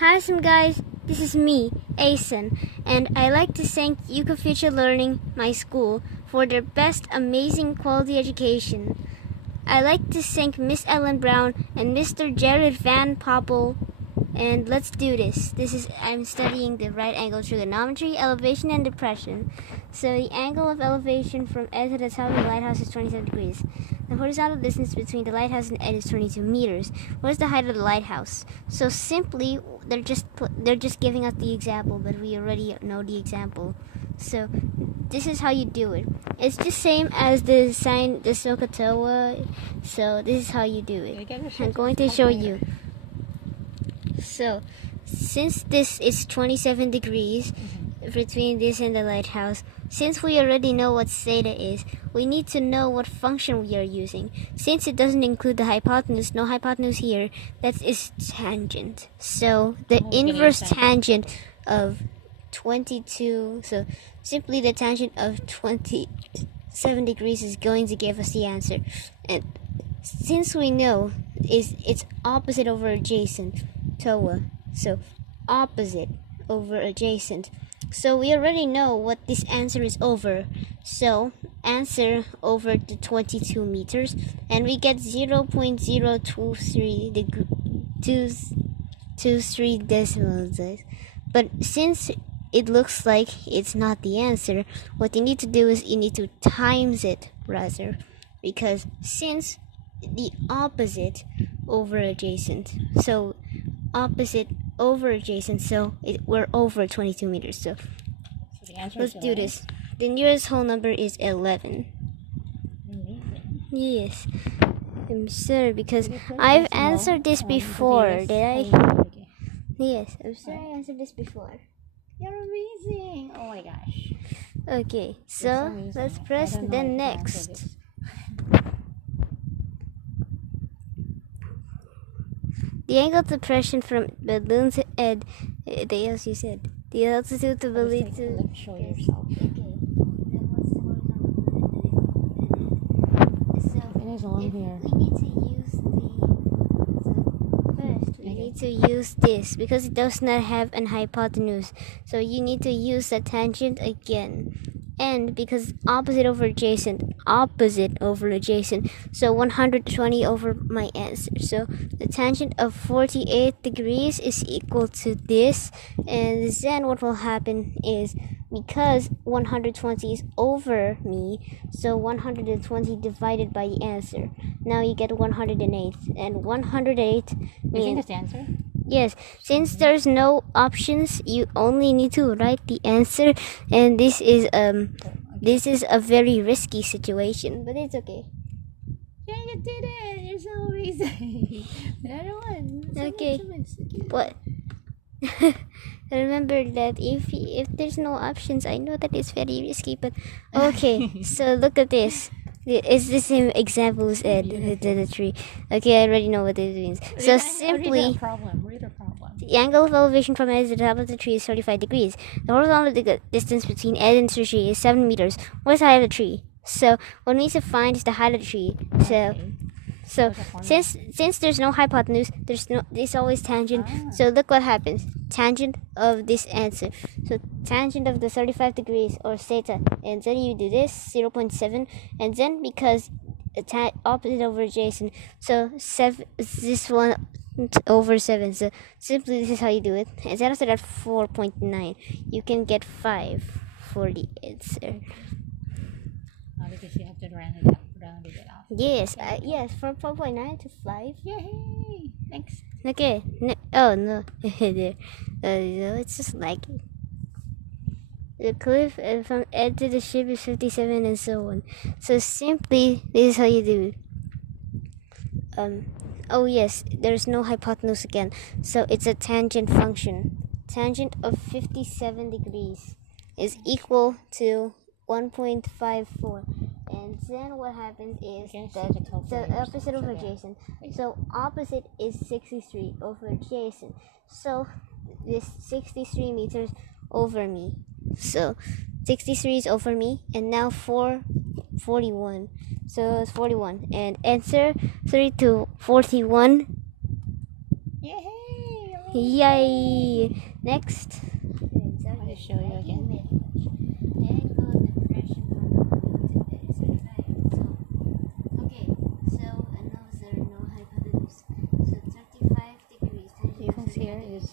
Hi, some guys. This is me, Asen, and I like to thank Euka Future Learning, my school, for their best amazing quality education. I like to thank Miss Ellen Brown and Mr. Jared Van Poppel. And let's do this. I'm studying the right angle trigonometry, elevation, and depression. So the angle of elevation from Ed to the top of the lighthouse is 27 degrees. The horizontal distance between the lighthouse and Ed is 22 meters. What is the height of the lighthouse? So simply, they're just giving us the example, but we already know the example. So this is how you do it. It's the same as the sign, the SOHCAHTOA. So this is how you do it. I'm going to show you. So, since this is 27 degrees between this and the lighthouse, since we already know what theta is, we need to know what function we are using. Since it doesn't include the hypotenuse, no hypotenuse here, that is tangent. So, the inverse tangent of 22, so simply the tangent of 27 degrees is going to give us the answer. And since we know it's opposite over adjacent, TOA, so opposite over adjacent, so we already know what this answer is over. So answer over the 22 meters, and we get 0.023 decimals. But since it looks like it's not the answer, what you need to do is you need to times it rather, because since the opposite over adjacent, so opposite over adjacent, so we're over 22 meters. So let's do this. The nearest whole number is 11. Yes, I'm sure because I've answered this before. Did I? Yes, I'm sure I answered this before. You're amazing. Oh my gosh. Okay, so let's press the next. The angle of depression from balloon to Ed, the else you said. The altitude to balloon to. Show yourself. So It is along here. We need to use this because it does not have an hypotenuse. So you need to use the tangent again. And because opposite over adjacent, so 120 over my answer. So the tangent of 48 degrees is equal to this, and then what will happen is, because 120 is over me, so 120 divided by the answer. Now you get 108, and 108 means... You think that's the answer? Yes, since there's no options, you only need to write the answer, and this is a very risky situation, but it's okay. Yeah, you did it! You're so amazing. Another one. Okay. What? Remember that if there's no options, I know that it's very risky, but okay. So look at this. It's the same example as the tree. Okay, I already know what it means. So simply, Read the problem. the angle of elevation from Ed to the top of the tree is 35 degrees. The horizontal distance between Ed and the tree is 7 meters. What is the height of the tree? So what we need to find is the height of the tree. So since there's no hypotenuse, there's always tangent. So look what happens. Tangent of this answer. So tangent of the 35 degrees or theta, and then you do this 0.7, and then because opposite over adjacent, so this one over 7. So simply this is how you do it. And then after that 4.9, you can get 5 for the answer. Because you have to round it off. Yes, yes, from 4.9 to 5. Yay! Thanks. Okay. Oh no, it's just like it. The cliff from Ed to the ship is 57, and so on. So simply, this is how you do it. Oh yes, there's no hypotenuse again, so it's a tangent function. Tangent of 57 degrees is equal to 1.54. And then what happens is that the opposite of adjacent. So opposite is 63 over adjacent. So this 63 meters over me. So 63 is over me, and now 41. So it's 41. And answer 3 to 41. Yay! Yay! Next. I'll show you again. Okay, so another no hypotenuse. So 35 degrees. Difference here is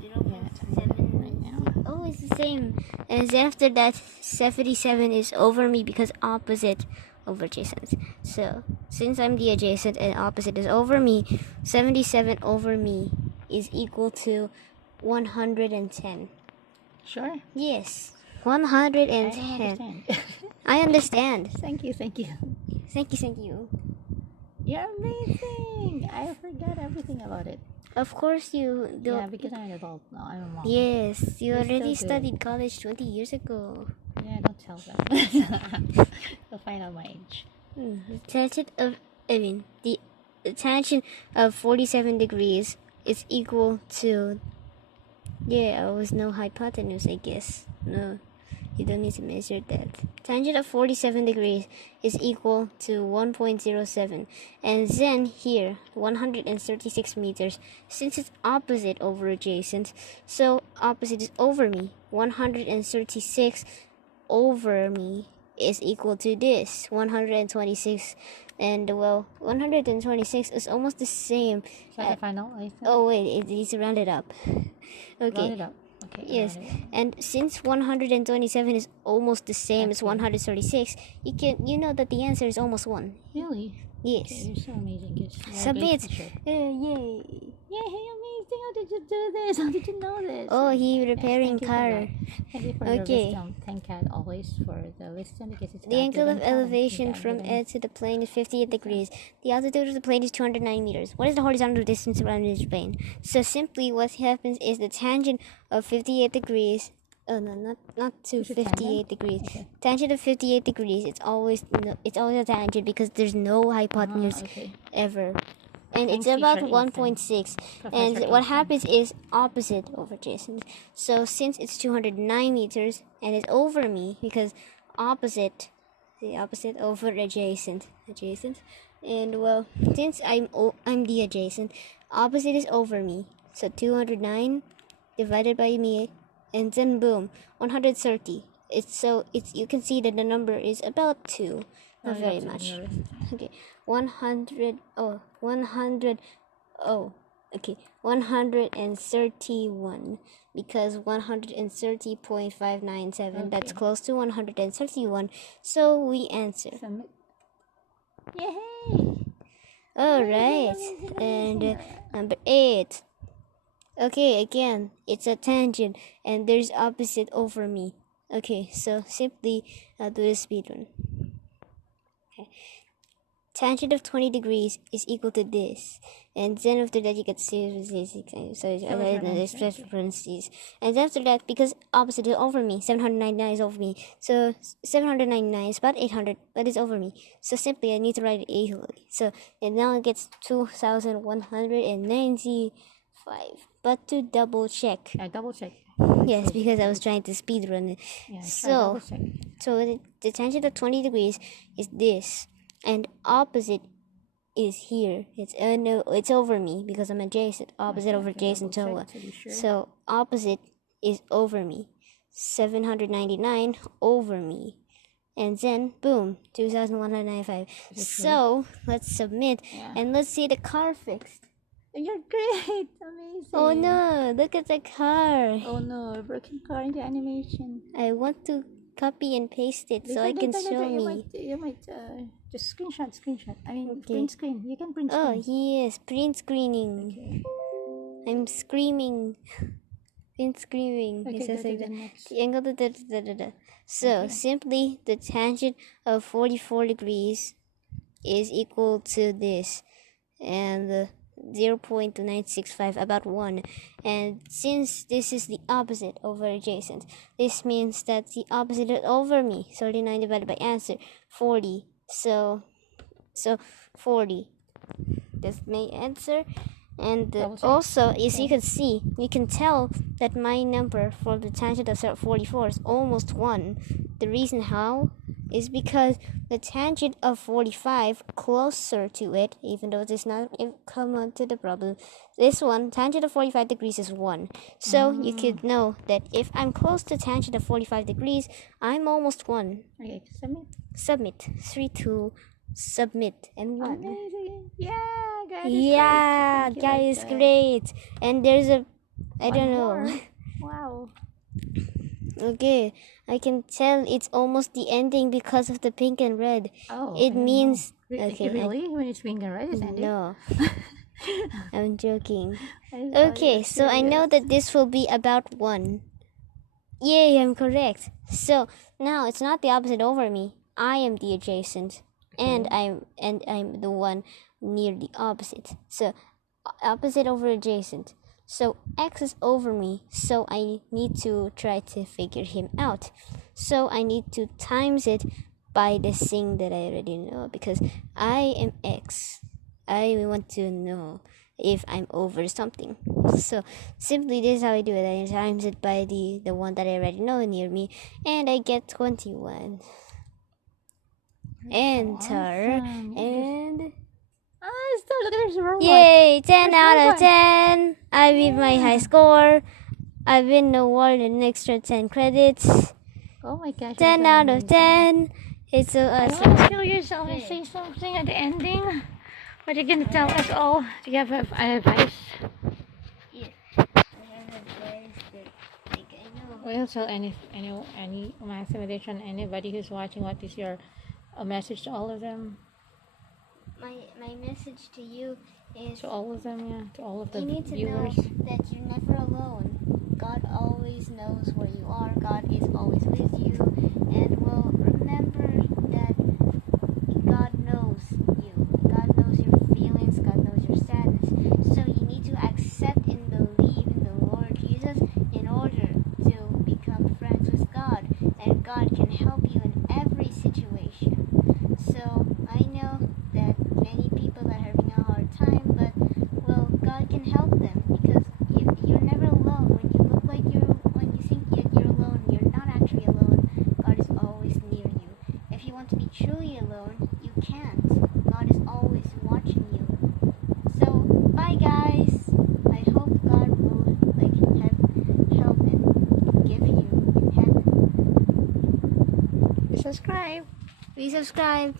0.7 right now. Oh, it's the same. And after that, 77 is over me because opposite over adjacent. So, since I'm the adjacent and opposite is over me, 77 over me is equal to 110. Sure. Yes, I 110. don't understand. I understand. Thank you. Thank you. You're amazing. I forgot everything about it. Of course you do. Yeah, because I'm an adult now. I'm a mom. Yes, you You're already still good. studied college 20 years ago. Yeah, don't tell them. They'll find out my age. The tangent of, the tangent of 47 degrees is equal to, I was no hypotenuse, I guess. No, you don't need to measure that. Tangent of 47 degrees is equal to 1.07. And then here, 136 meters. Since it's opposite over adjacent, so opposite is over me. 136 over me is equal to this, 126. And 126 is almost the same. Is that the final answer? Oh wait, it needs rounded up. Okay. Round it up. Okay. Yes, round it up. and since 127 is almost the same as 136, you know that the answer is almost 1. Really? Yes. Okay, you're so amazing. You're a great Submit. teacher. Yay. Yay, amazing. How did you do this? How did you know this? Oh, he repairing Thank you for car. that. Thank you for Okay. your wisdom. Thank God always for the wisdom because it's The angle of God-given talent. elevation It's from God-given. edge to the plane is 58 degrees. The altitude of the plane is 209 meters. What is the horizontal distance around this plane? So simply what happens is the tangent of 58 degrees. Oh no, not to Is it 58 tangent? degrees. Okay. Tangent of 58 degrees. It's always a tangent because there's no hypotenuse Okay. ever. And Thanks, it's about teacher 1.6. Professor And what Ethan. happens is opposite over adjacent. So since it's 209 meters and it's over me because opposite, the opposite over adjacent, and since I'm the adjacent, opposite is over me. So 209 divided by me, and then boom, 130. You can see that the number is about 2. Not very much. Okay, 100. Oh, 100. Oh, okay, 131 because 130.597. That's Okay. close to 131. So we answer. Submit. Yay! All right, and number 8. Okay, again, it's a tangent, and there's opposite over me. Okay, so simply do the speed run. Okay. Tangent of 20 degrees is equal to this, and then after that you get parentheses. And after that, because opposite is over me, 799 is over me, so 799 is about 800, but it's over me. So simply I need to write it easily. So and now it gets 2,195. But to double check. I double check. Yes, because I was trying to speed run it. Yeah, So the tangent of 20 degrees is this, and opposite is here. It's over me because I'm adjacent. Opposite over adjacent. So opposite is over me. 799 over me. And then boom, 2,195. So let's submit and let's see the car fixed. You're great. Amazing. Oh no, look at the car. Oh no, a broken car in the animation. I want to copy and paste it so I can show me. You might just screenshot. I mean, print screen. You can print screen. Oh yes, print screening. Okay. I'm screaming. Print screaming. Okay, It says go to like the that. next. The angle So simply the tangent of 44 degrees is equal to this, and 0.2965, about 1. And since this is the opposite over adjacent, this means that the opposite is over me. 39 divided by answer 40. So 40. That's my answer. And also, as you can see, you can tell that my number for the tangent of 44 is almost 1. The reason how is because the tangent of 45 closer to it, even though it does not come onto the problem, this one, tangent of 45 degrees is 1. So you could know that if I'm close to tangent of 45 degrees, I'm almost 1. Okay, submit. Submit. 3, 2, submit, and 1. Amazing. Yeah, God is Yeah, great. God is great. And there's a, I One don't more. know. Wow. Okay, I can tell it's almost the ending because of the pink and red. Oh, It means okay. Really? When it's pink and red, it's ending? No. I'm joking. I just thought Okay, you so were I know serious. that this will be about 1. Yay, I'm correct. So now it's not the opposite over me. I am the adjacent, and I'm the one near the opposite. So opposite over adjacent. So X is over me, so I need to try to figure him out. So I need to times it by the thing that I already know, because I am X. I want to know if I'm over something. So simply this is how I do it. I times it by the one that I already know near me, and I get 21. Enter. Awesome. And Stop, look, there's a robot. yay, 10 There's out of robot. 10. I beat my high score. I've been awarded an extra 10 credits. Oh my gosh. 10 out of 10. It's so I awesome. want to kill yourself and say something at the ending. What are you going to tell us all? Do you have advice? Yeah. I have advice that I know. Well, tell any mathematician, anybody who's watching, what is your message to all of them? My message to you is To all of them, yeah. To all of the you need to viewers. know that you're never alone. God always knows where you are. God is always with you. And well, remember that God knows you. God knows your feelings. God knows your sadness. So you need to accept and believe in the Lord Jesus in order to become friends with God. And God can help you in every situation. So I know that many people are having a hard time, but well, God can help them, because if you're never alone. When you look like when you think you're alone, you're not actually alone. God is always near you. If you want to be truly alone, you can't. God is always watching you. So bye guys. I hope God will have help and give you in heaven. Subscribe. Please subscribe.